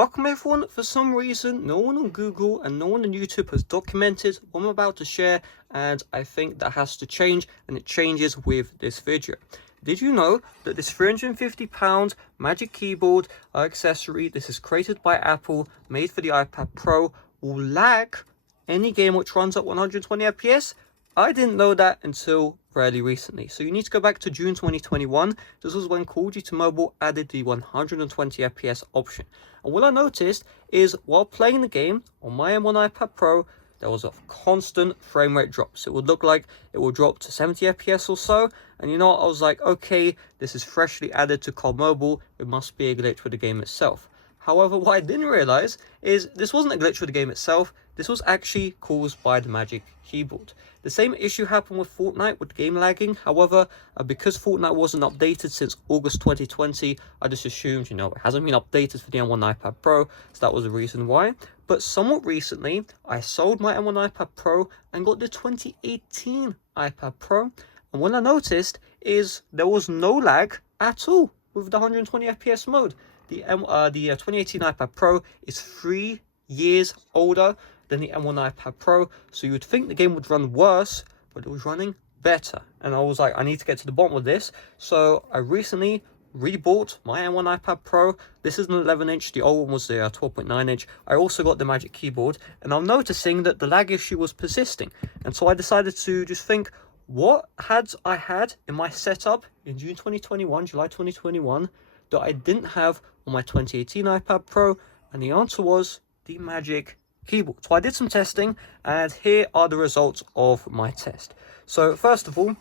Welcome everyone. For some reason, no one on Google and no one on YouTube has documented what I'm about to share, and I think that has to change, and it changes with this video. Did you know that this £350 Magic Keyboard accessory, this is created by Apple, made for the iPad Pro, will lag any game which runs at 120 FPS? I didn't know that until fairly recently. So you need to go back to June 2021. This was when COD Mobile added the 120 FPS option. And what I noticed is while playing the game on my M1 iPad Pro, there was a constant frame rate drop. So it would look like it will drop to 70 FPS or so. And you know what? I was like, okay, this is freshly added to COD Mobile. It must be a glitch with the game itself. However, what I didn't realize is this wasn't a glitch with the game itself. This was actually caused by the Magic Keyboard. The same issue happened with Fortnite with game lagging. However, because Fortnite wasn't updated since August 2020, I just assumed, it hasn't been updated for the M1 iPad Pro, so that was the reason why. But somewhat recently, I sold my M1 iPad Pro and got the 2018 iPad Pro. And what I noticed is there was no lag at all with the 120 FPS mode. The 2018 iPad Pro is 3 years older than the M1 iPad Pro, so you would think the game would run worse, but it was running better. And I was like, I need to get to the bottom of this. So I recently rebought my M1 iPad Pro. This is an 11-inch, the old one was the 12.9-inch. I also got the Magic Keyboard, and I'm noticing that the lag issue was persisting. And so I decided to just think, what had I had in my setup in June 2021, July 2021, that I didn't have on my 2018 iPad Pro? And the answer was the Magic Keyboard. So I did some testing, and here are the results of my test. So first of all,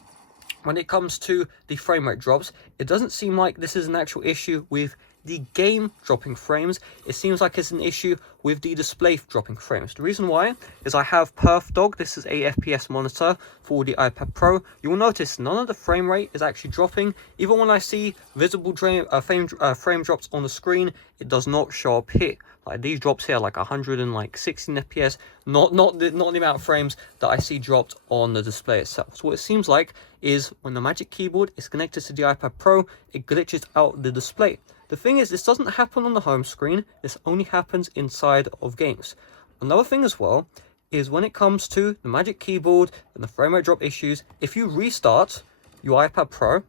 when it comes to the frame rate drops, it doesn't seem like this is an actual issue with the game dropping frames. It seems like it's an issue with the display dropping frames. The reason why is I have PerfDog. This is a FPS monitor for the iPad Pro. You will notice none of the frame rate is actually dropping. Even when I see visible frame drops on the screen, it does not show up here. Like these drops here, like 116 FPS, not the amount of frames that I see dropped on the display itself. So what it seems like is when the Magic Keyboard is connected to the iPad Pro, it glitches out the display. The thing is, this doesn't happen on the home screen. This only happens inside of games. Another thing as well is when it comes to the Magic Keyboard and the frame rate drop issues, if you restart your iPad Pro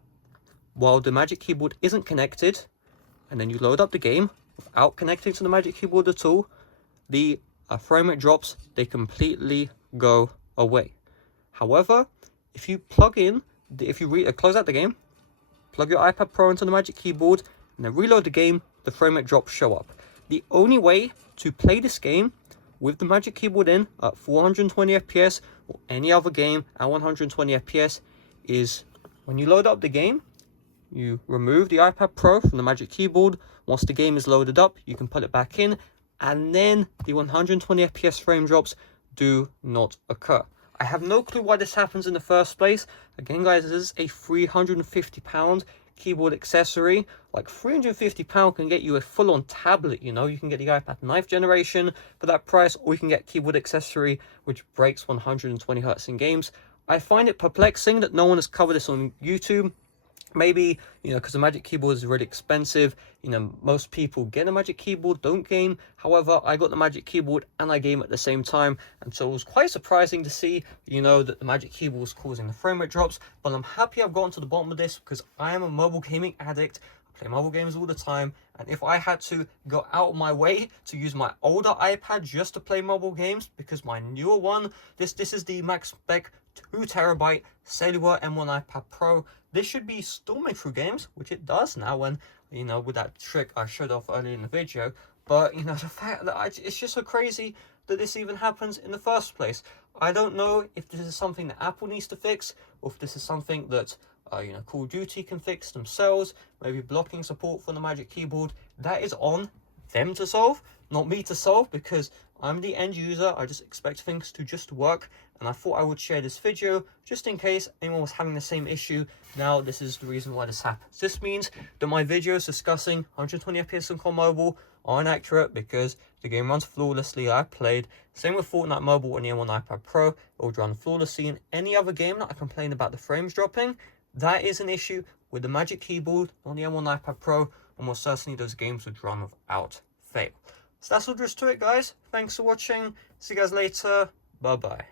while the Magic Keyboard isn't connected, and then you load up the game without connecting to the Magic Keyboard at all, the frame rate drops, they completely go away. However, if you plug in, if you close out the game, plug your iPad Pro into the Magic Keyboard, and then reload the game, the frame rate drops show up. The only way to play this game with the Magic Keyboard in at 420 FPS or any other game at 120 FPS is when you load up the game, you remove the iPad Pro from the Magic Keyboard. Once the game is loaded up, you can put it back in, and then the 120 FPS frame drops do not occur. I have no clue why this happens in the first place. Again, guys, this is a £350 keyboard accessory. Like £350 can get you a full-on tablet. You can get the iPad 9th generation for that price, or you can get keyboard accessory which breaks 120 Hz in games. I find it perplexing that no one has covered this on YouTube. Maybe, because the Magic Keyboard is really expensive, most people get a Magic Keyboard, don't game. However, I got the Magic Keyboard and I game at the same time. And so it was quite surprising to see, that the Magic Keyboard was causing the frame rate drops. But I'm happy I've gotten to the bottom of this because I am a mobile gaming addict. I play mobile games all the time. And if I had to go out of my way to use my older iPad just to play mobile games, because my newer one, this is the max spec 2TB cellular M1 iPad Pro. This should be storming through games, which it does now when, with that trick I showed off earlier in the video. But, the fact that it's just so crazy that this even happens in the first place. I don't know if this is something that Apple needs to fix, or if this is something that, Call of Duty can fix themselves. Maybe blocking support for the Magic Keyboard. That is on them to solve, not me to solve, because I'm the end user. I just expect things to just work, and I thought I would share this video just in case anyone was having the same issue. Now this is the reason why this happens. This means that my videos discussing 120 FPS on COD Mobile are inaccurate because the game runs flawlessly. I played. Same with Fortnite Mobile on the M1 iPad Pro. It will run flawlessly in any other game that I complain about the frames dropping. That is an issue with the Magic Keyboard on the M1 iPad Pro, almost certainly those games would run without fail. So that's all there is to it, guys. Thanks for watching. See you guys later. Bye bye.